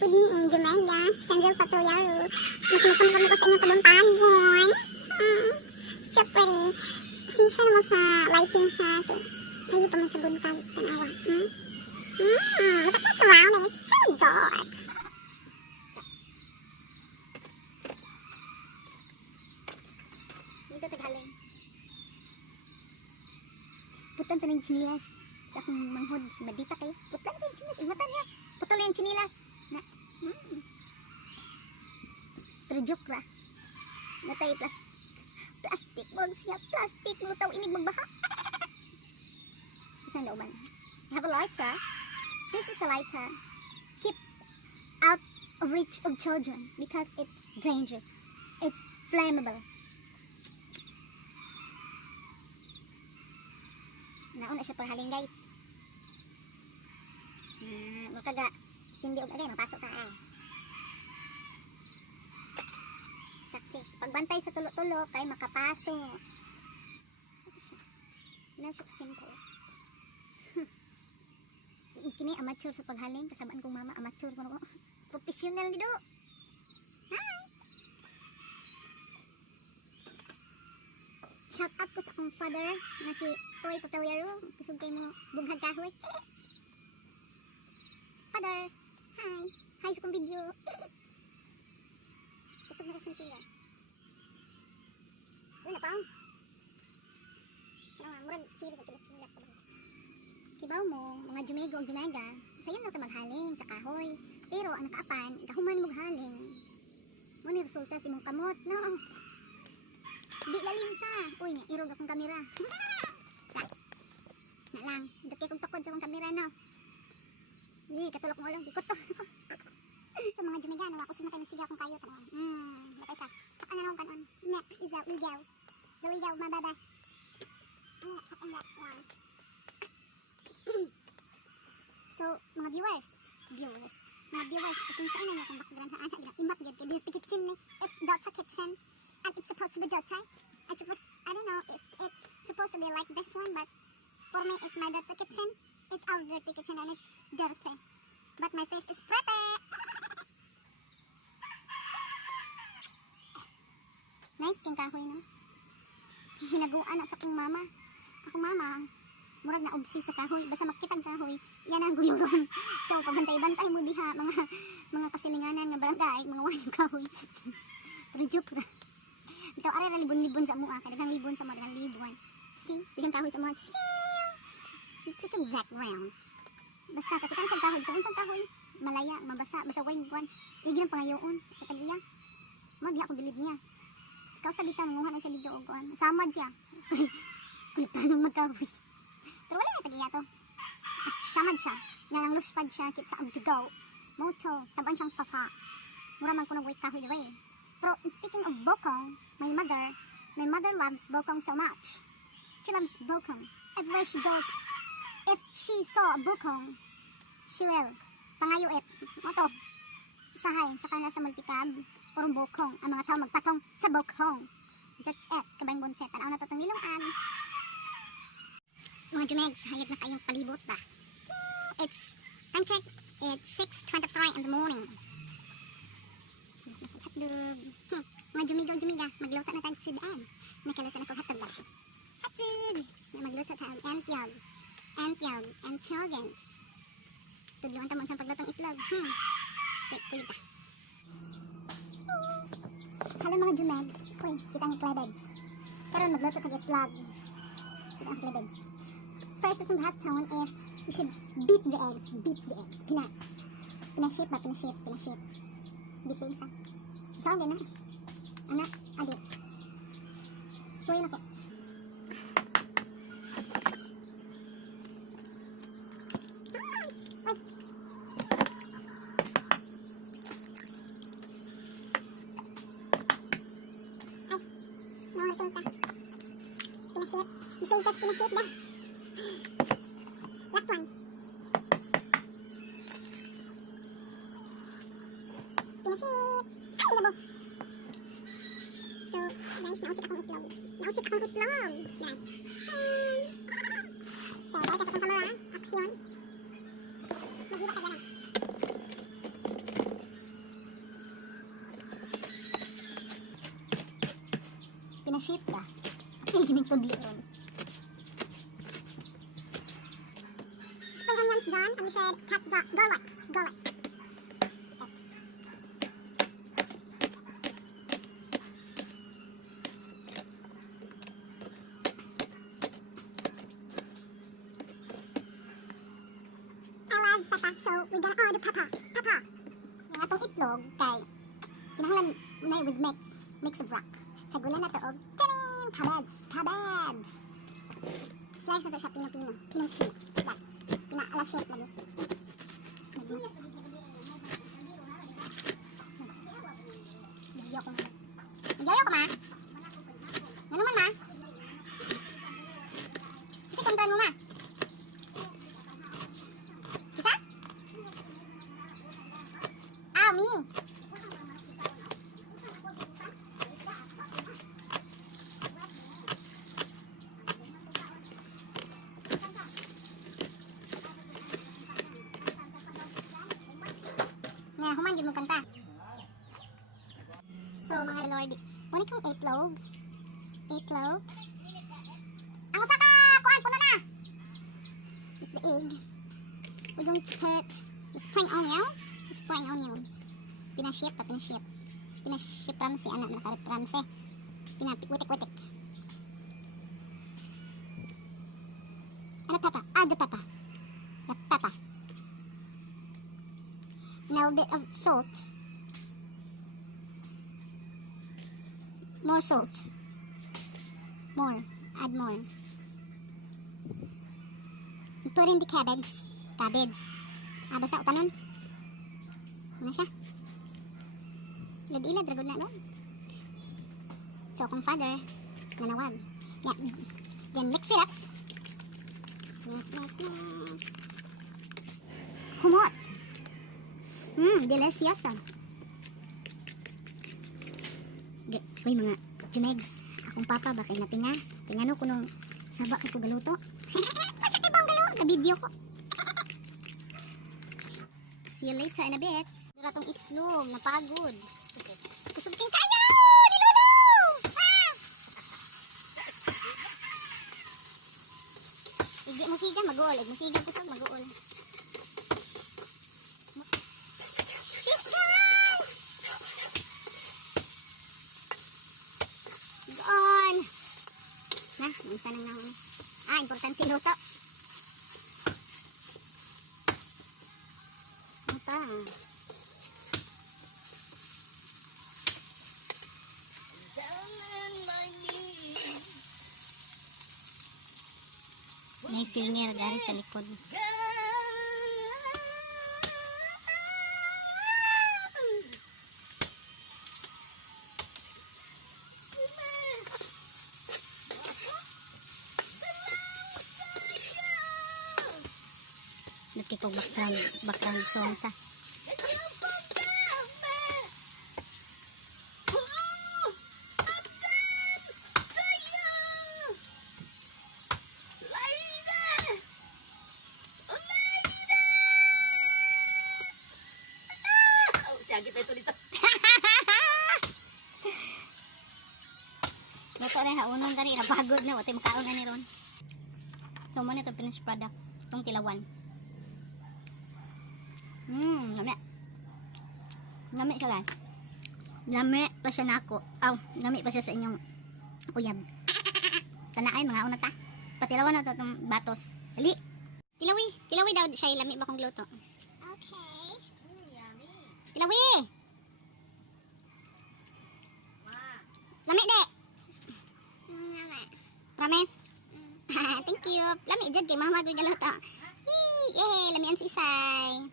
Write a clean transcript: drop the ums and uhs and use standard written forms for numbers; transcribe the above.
po ni Jumegas, Sandro Patulyaro. Masusunod kami ko sa inyong kabuntagon. Siyempre, sinsya naman sa lighting sa atin. Tayo pa man sa buntag, tanawa. Look at the surroundings, it's so dark. Dito taghaling. Putan to ng chinilas. Sa akong manghod, madita kayo. Putan to ng chinilas. Ingatan niya. Putol yung chinilas. Na. Pero joke ra. Natay plastic. Huwag siya plastic. Mulutaw inig magbaha. Saan daw man? I have a lighter. This is a lighter. Keep out of reach of children because it's dangerous. It's flammable. Nauna siya paghaling guys. Makaga sindi og agay mapasok ka ay. Success. Pagbantay sa tulo-tulo kay makapasok. Ito siya. Na siya simple. Kini amateur sa paghaling kasabaan kong mama amateur ko professional nido. Hi. Shout out ko sa akong father na si Toy Patulyaro. Kusog kay mo bughag kahoy. Father, hi. Hi sa kong video. Kusog na kasi sila. Ano na pa? Murag sila sa kilat-kilat pa. Kibaw mo, mga Jumigo o Jumaga, sayo na ito maghaling sa kahoy. Pero ang nakaapan, kahuman maghaling. Muna resulta si mong kamot, no? Di lalim sa. Uy, irog akong kamera. Na lang, dati kong tukod sa mong kamera, no? Hindi, katulog mo lang, ikot to. Sa mga Jumiga, no? Ako sinakay nagsigaw akong kayo. Lakay sa. Saka na akong kanon. Next is the ligaw. The ligaw, mababa. Saka na one. So, mga viewers, pasensya na niya kung bakit sa anak ilang imap yun, kaya the kitchen ni, it's Dota kitchen, and it's supposed to be Dota, I don't know if it's supposed to be like this one, but for me, it's my Dota kitchen, it's our dirty kitchen, and it's dirty, but my face is pretty. Nice king kahoy, no? Hinaguan na sa akong mama, murag na obsi sa kahoy, basta makitag kahoy, yan ang guyuron. So, pabantay-bantay mo diha, mga kasilinganan nga barangay, mga wayang kahoy. Pero joke ra. Ikaw, aray na libon-libon sa mua, kadagang libon sa mga, dagang libon. See, sigang kahoy sa mga, take a background. Basta, kapitan siyang kahoy, sa unsang kahoy, malaya, mabasa, basta wayang buwan, igin ang pangayoon, sa tagiya. Magla kung bilid niya. Ikaw sa bitan, nguha na siya dito, o samad siya. Tanong magkahoy. Pero wala na tagiya to. Samad siya. Yang luspad siya kitsa ang dugaw. Moto. Saban siyang papa. Mura man ko nag-wait kahoy diba eh. Pero speaking of bokong, my mother loves bokong so much. She loves bokong. Everywhere she goes, if she saw a bokong, she will pangayo it. Moto. Sahay. Saka na sa multicab. Purong bokong. Ang mga tao magpatong sa bokong. That's it. Kabayang bonset. Tanaw na to itong niluan. Mga Jumegs, hayag na kayong palibot ba? It's, time check, it's 6:23 in the morning. Hotdog. Mga Jumiga, magluto na tayo sa daan. Nakaluto na ko hotdog ba? Hotdog! Magluto tayo entyog, entyogans. Tudluan tamang sa paglutong itlog. Wait, kulit ba? Hello mga Jumegs. Uy, kita ang klebeds. Karoon magluto kag itlog. Kita ang klebeds. First, itong hot tone is you should beat the eggs. Pinaship. Beat the eggs ha. Saan din na? Anak, adik. Suwayin ako. Pinaship dah. Last one. Pinaship. Ay, labo. So, guys, nausik akong itlog. Guys. So, balik ako sa camera. Action. Mag-iba ka gana. Pinaship ka. Ay, gining tudli ron. Spring onions done, and we said garlic. I love pepper, so we're gonna order pepper. Yung atong itlog, kay kinahanglan na with mix of rock. Sagulan na to og cabbage. Slice na to siya pino-pino. That. Pina-ala shape lagi. Nagyo ko ma. Ano man ma? Kasi kontan mo ma. Kisa? Me. Nga, human yun mo kanta. So, mga lord, muna kong itlog. Ang usa ka, kuhaan, puno na. This is the egg. We're going to put the spring onions. Pinaship ramse, anak, nakarit ramse. Witik. Ano pepper? Add the pepper. Now a bit of salt. More salt. Add more. Put in the cabbage. Basa o tanon. Ano siya? Gadila, dragod na no? So, kung father, nanawag. Then mix it up. Mix. Humot. Delicioso. Uy, mga jumegs. Akong papa, bakit natinga? Tingano ko nung saba ko galuto. Masakit ba ang galo? Ka-video ko. See you later in a bit. Dura tong itlog, napagod. Kusubting kayo! Nilolo! Igi mo siga, mag-uol. Igi mo siga kusog, mag-uol. Shit, guys! Doon! Na, isa nang importante luto. Ito. May singer dari sa likod. Nagkikog background song sa. Kita itu dito. Luto rin haunong gani, napagod na, wate makaon na ni ron. So mo nito finished product, itong tilawan. Lami siya guys. Lami pa siya na ako. Lami pa siya sa inyong uyab. Sana ay mga una ta. Patilawan na to itong batos. Dali. Tilawi daw siya, lami ba kong luto? Okay. Tilawi! Lami de! Lami. Promise? Thank you. Lami dyan kay mama ko galuto. Yay! Lami ang sisay.